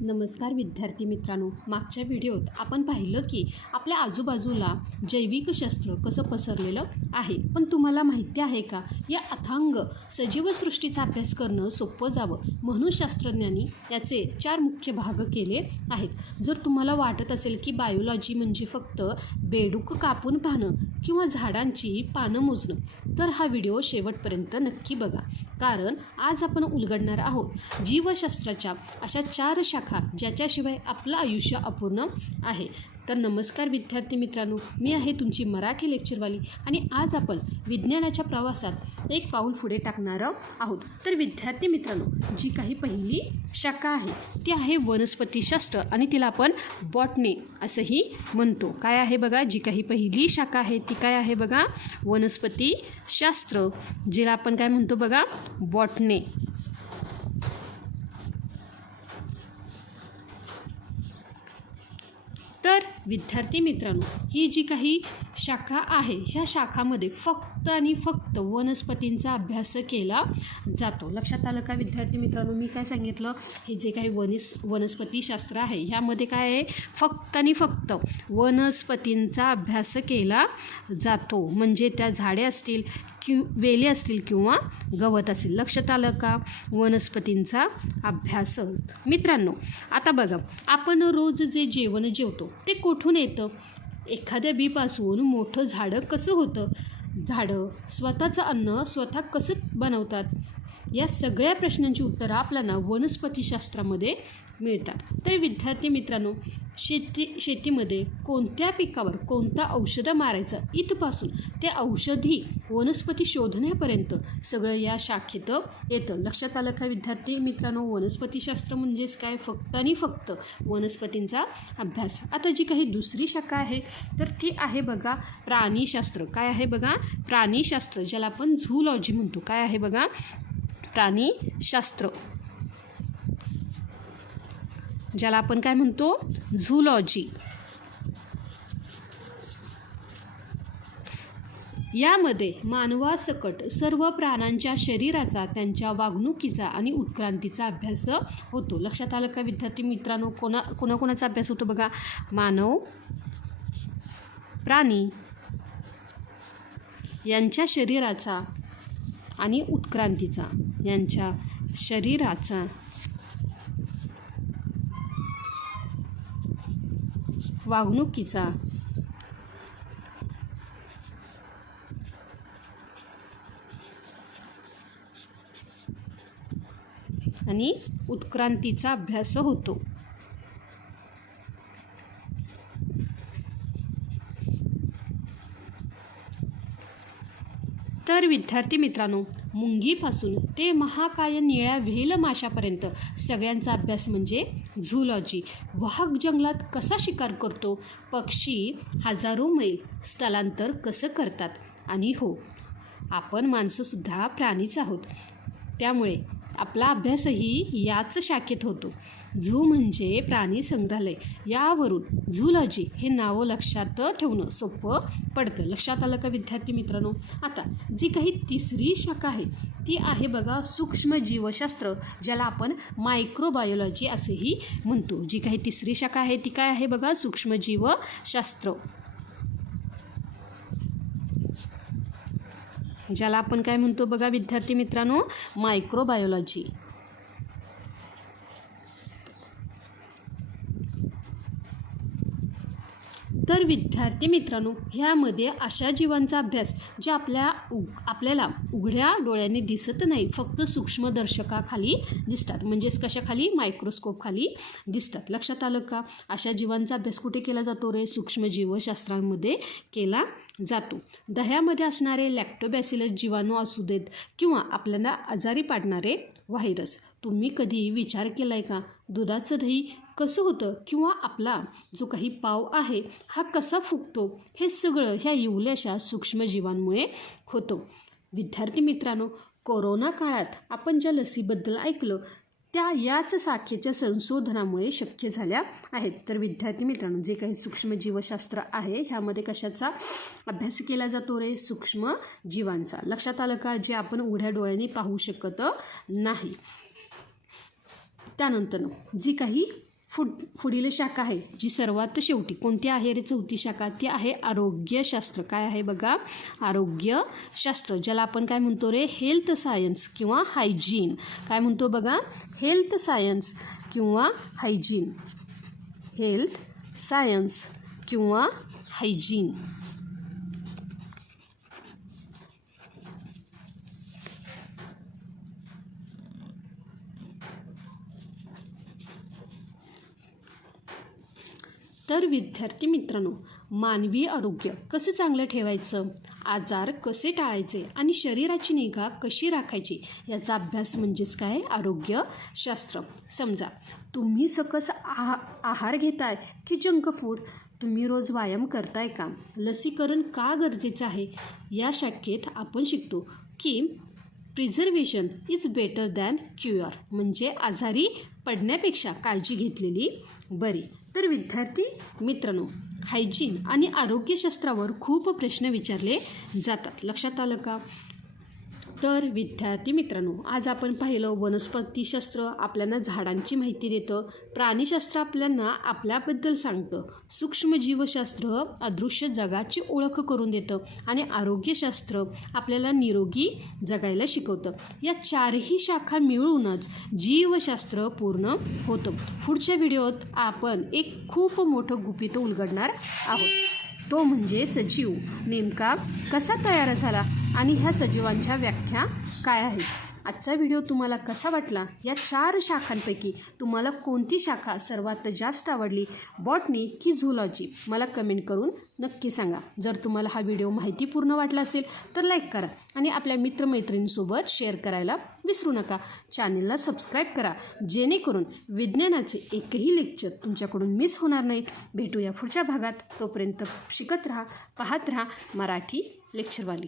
नमस्कार विद्यार्थी मित्रांनो, मागच्या व्हिडिओत आपण पाहिलं की आपल्या आजूबाजूला जैविक शस्त्र कसं पसरलेलं आहे. पण तुम्हाला माहिती आहे का, या अथांग सजीवसृष्टीचा अभ्यास करणं सोपं जावं म्हणून शास्त्रज्ञांनी याचे 4 मुख्य भाग केले आहेत. जर तुम्हाला वाटत असेल की बायोलॉजी म्हणजे फक्त बेडूक कापून पाहणं किंवा झाडांची पानं मोजणं, तर हा व्हिडिओ शेवटपर्यंत नक्की बघा. कारण आज आपण उलगडणार आहोत जीवशास्त्राच्या अशा 4 शाखा ज्याच्याशिवाय आपलं आयुष्य अपूर्ण आहे. तर नमस्कार विद्यार्थी मित्रांनो, मी आहे तुमची मराठी लेक्चरवाली आणि आज आपण विज्ञानाच्या प्रवासात एक पाऊल पुढे टाकणार आहोत. तर विद्यार्थी मित्रांनो, जी काही पहिली शाखा आहे ती आहे वनस्पतीशास्त्र आणि तिला आपण बॉटनी असंही म्हणतो. काय आहे बघा, जी काही पहिली शाखा आहे ती काय आहे बघा, वनस्पतीशास्त्र, जिला आपण काय म्हणतो बघा, बॉटनी. तर विद्यार्थी मित्रांनो, ही जी काही शाखा आहे ह्या शाखामध्ये फक्त आणि फक्त वनस्पतींचा अभ्यास केला जातो. लक्षात आलं का विद्यार्थी मित्रांनो? मी काय सांगितलं, हे जे काही वनस्पतीशास्त्र आहे ह्यामध्ये काय आहे, फक्त आणि फक्त वनस्पतींचा अभ्यास केला जातो. म्हणजे त्या झाडे असतील वेली असतील किंवा गवत असेल. लक्षात आलं का? वनस्पतींचा अभ्यास. मित्रांनो, आता बघा, आपण रोज जे जेवण जेवतो ते कुठून येतं? एखाद्या बीपासून मोठं झाडं कसं होतं? झाडं स्वतःचं अन्न स्वतः कसं बनवतात? या सगळ्या प्रश्नांची उत्तरं आपल्याला वनस्पतीशास्त्रामध्ये मिळतात. तर विद्यार्थी मित्रांनो, शेतीमध्ये कोणत्या पिकावर कोणतं औषधं मारायचं इथपासून ते औषधी वनस्पती शोधण्यापर्यंत सगळं या शाखेत येतं. लक्षात आलं का विद्यार्थी मित्रांनो? वनस्पतीशास्त्र म्हणजेच काय, फक्त आणि फक्त वनस्पतींचा अभ्यास. आता जी काही दुसरी शाखा आहे तर ती आहे बघा प्राणीशास्त्र. काय आहे बघा, प्राणीशास्त्र, ज्याला आपण झूलॉजी म्हणतो. काय आहे बघा, प्राणीशास्त्र, ज्याला आपण काय म्हणतो, झूलॉजी. यामध्ये मानवासकट सर्व प्राण्यांच्या शरीराचा, त्यांच्या वागणुकीचा आणि उत्क्रांतीचा अभ्यास होतो. लक्षात आलं का विद्यार्थी मित्रांनो? कोणाकोणाचा अभ्यास होतो बघा, मानव, प्राणी यांच्या शरीराचा आणि उत्क्रांतीचा, यांच्या शरीराचा वागणुकीचा आणि उत्क्रांतीचा अभ्यास होतो. तर विद्यार्थी मित्रांनो, मुंगीपासून ते महाकाय निळ्या व्हेल माशापर्यंत सगळ्यांचा अभ्यास म्हणजे झूलॉजी. वाघ जंगलात कसा शिकार करतो, पक्षी हजारो मैल स्थलांतर कसं करतात, आणि हो, आपण माणसंसुद्धा प्राणीच आहोत, त्यामुळे आपला अभ्यासही याच शाखेत होतो. झू म्हणजे प्राणी संग्रहालय. यावरून झूलॉजी हे नाव लक्षात ठेवणं सोपं पडतं. लक्षात आलं का विद्यार्थी मित्रांनो? आता जी काही तिसरी शाखा आहे ती आहे बघा सूक्ष्मजीवशास्त्र, ज्याला आपण मायक्रोबायोलॉजी असेही म्हणतो. जी काही तिसरी शाखा आहे ती काय आहे बघा, सूक्ष्मजीवशास्त्र, ज्याला आपण काय म्हणतो बघा विद्यार्थी मित्रांनो, मायक्रोबायोलॉजी. तर विद्यार्थी मित्रांनो, ह्यामध्ये अशा जीवांचा अभ्यास जे आपल्याला उघड्या डोळ्यांनी दिसत नाही, फक्त सूक्ष्मदर्शकाखाली दिसतात. म्हणजेच कशाखाली, मायक्रोस्कोपखाली दिसतात. लक्षात आलं का? अशा जीवांचा अभ्यास कुठे केला जातो रे? सूक्ष्मजीवशास्त्रांमध्ये केला जातो. दह्यामध्ये असणारे लॅक्टोबॅसिलस जीवाणू असू देत किंवा आपल्याला आजारी पाडणारे व्हायरस. तुम्ही कधी विचार केला आहे का, दुधाचं दही कसं होतं किंवा आपला जो काही पाव आहे हा कसा फुगतो? हे सगळं ह्या इवल्याशा सूक्ष्मजीवांमुळे होतं. विद्यार्थी मित्रांनो, कोरोना काळात आपण ज्या लसीबद्दल ऐकलं त्या याच शाखेच्या संशोधनामुळे शक्य झाल्या आहेत. तर विद्यार्थी मित्रांनो, जे काही सूक्ष्मजीवशास्त्र आहे ह्यामध्ये कशाचा अभ्यास केला जातो रे? सूक्ष्मजीवांचा. लक्षात आलं का? जे आपण उघड्या डोळ्यांनी पाहू शकत नाही. त्यानंतर जी काही पुढील शाखा आहे जी सर्वात शेवटी कोणती आहे रे चौथी शाखा ती आहे आरोग्यशास्त्र. काय आहे बघा आरोग्यशास्त्र, ज्याला आपण काय म्हणतो रे हेल्थ सायन्स किंवा हायजीन. काय म्हणतो बघा हेल्थ सायन्स किंवा हायजीन. हेल्थ सायन्स किंवा हायजीन. तर विद्यार्थी मित्रांनो, मानवी आरोग्य कसं चांगलं ठेवायचं, आजार कसे टाळायचे आणि शरीराची निगा कशी राखायची याचा अभ्यास म्हणजेच काय आरोग्यशास्त्र. समजा तुम्ही सकस आहार घेताय की जंक फूड, तुम्ही रोज व्यायाम करताय का, लसीकरण का गरजेचं आहे, या शाखेत आपण शिकतो की preservation is better than cure, म्हणजे आजारी पडण्यापेक्षा काळजी घेतलेली बरी. तर विद्यार्थी मित्रांनो, हायजीन आणि आरोग्यशास्त्रावर खूप प्रश्न विचारले जातात. लक्षात आलं का? तर विद्यार्थी मित्रांनो, आज आपण पाहिलं वनस्पतीशास्त्र आपल्याला झाडांची माहिती देतं, प्राणीशास्त्र आपल्याला आपल्याबद्दल सांगतं, सूक्ष्मजीवशास्त्र अदृश्य जगाची ओळख करून देतं आणि आरोग्यशास्त्र आपल्याला निरोगी जगायला शिकवतं. या चारही शाखा मिळूनच जीवशास्त्र पूर्ण होतं. पुढच्या व्हिडिओत आपण एक खूप मोठं गुपित उलगडणार आहोत, तो म्हणजे सजीव नेमका कसा तयार झाला आणि ह्या सजीवांच्या व्याख्या काय आहेत. आजचा व्हिडिओ तुम्हाला कसा वाटला, या 4 शाखांपैकी तुम्हाला कोणती शाखा सर्वात जास्त आवडली, बॉटनी की झूलॉजी, मला कमेंट करून नक्की सांगा. जर तुम्हाला हा व्हिडिओ माहितीपूर्ण वाटला असेल तर लाईक करा आणि आपल्या मित्रमैत्रिणींसोबत शेअर करायला विसरू नका. चॅनलला सबस्क्राईब करा जेणेकरून विज्ञानाचे एकही लेक्चर तुमच्याकडून मिस होणार नाही. भेटूया पुढच्या भागात. तोपर्यंत शिकत राहा, पाहत राहा मराठी लेक्चरवाली.